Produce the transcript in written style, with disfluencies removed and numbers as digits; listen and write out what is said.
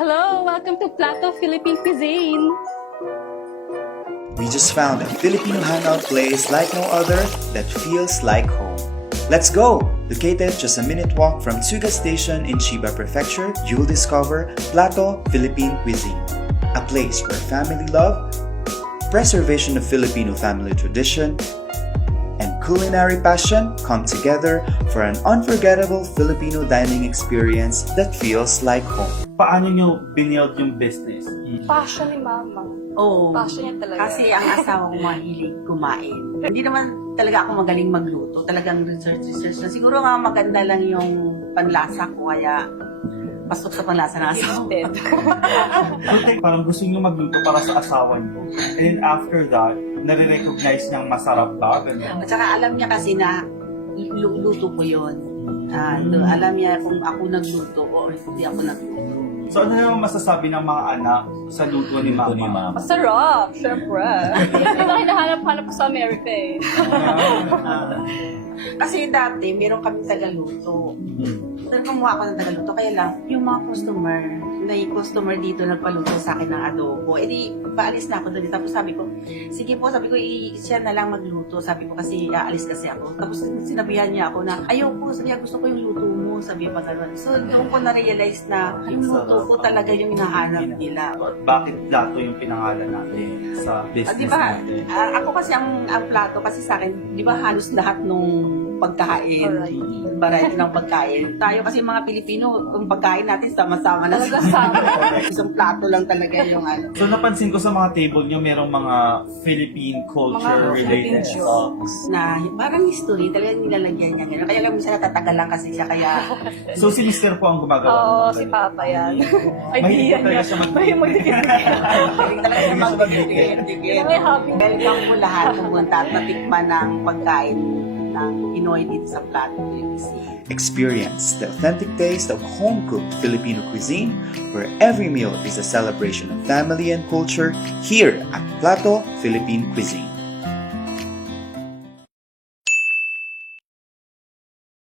Hello! Welcome to Plato Philippine Cuisine! We just found a Filipino hangout place like no other that feels like home. Let's go! Located just a minute walk from Tsuga Station in Chiba Prefecture, you'll discover Plato Philippine Cuisine, a place where family love, preservation of Filipino family tradition, and culinary passion come together for an unforgettable Filipino dining experience that feels like home. Paano nyo binild yung business? Passion ni Mama. Oo. Passion niya talaga. Kasi ang asawa ko mahilig kumain. Hindi naman talaga ako magaling magluto. Talagang research na. Siguro nga maganda lang yung panlasa ko, kaya pasok sa panlasa ng asawa. Okay, parang gusto nyo magluto para sa asawa nyo. And then after that, nare-recognize niyang masarap ba? Ganun. At saka alam niya kasi na luto ko yun. Alam niya kung ako nagluto o hindi ako nagluto. So ano naman masasabi ng mga anak sa luto ni Mama? Masarap, syempre. Hindi ba hinahanap-hanap ko sa America eh. Kasi dati, meron kami tagaluto. Then kumuha ako ng tagaluto. Kaya lang, yung mga customer dito nagpaluto sa akin ng adobo. E di, paalis na ako doon. Tapos sabi ko, sige po, siya na lang magluto. Sabi ko kasi, aalis kasi ako. Tapos sinabihan niya ako na, ayoko, sabi gusto ko yung luto mo. Sabi pa gano'n. So, doon ko na-realize na yung luto ko talaga yung hinahanap nila. Bakit Plato yung pinangalan natin sa business Di ba, natin? ako kasi ang Plato kasi sa akin, di ba halos lahat nung pagkain, variety ng pagkain. Tayo kasi mga Pilipino, kung pagkain natin sama-sama na. Talaga sama. Isang plato lang talaga yung ano. So napansin ko sa mga table nyo, merong mga Philippine culture Mga related Philippine songs. Na parang history, talagang nilalagyan niya gano'n. Kaya lang minsan natatagal lang kasi siya, kaya So si Mr. po ang gumagawa. Oo, ng mga si ganun. Papa yan. Mahilig Idea talaga niya. siya May magdidikit. galing talaga siya magdikit. May hobby. Welcome po lahat pumunta at natikman ng pagkain ng Pinoy dito sa Plato Philippine. Experience the authentic taste of home-cooked Filipino cuisine, where every meal is a celebration of family and culture here at Plato Philippine Cuisine.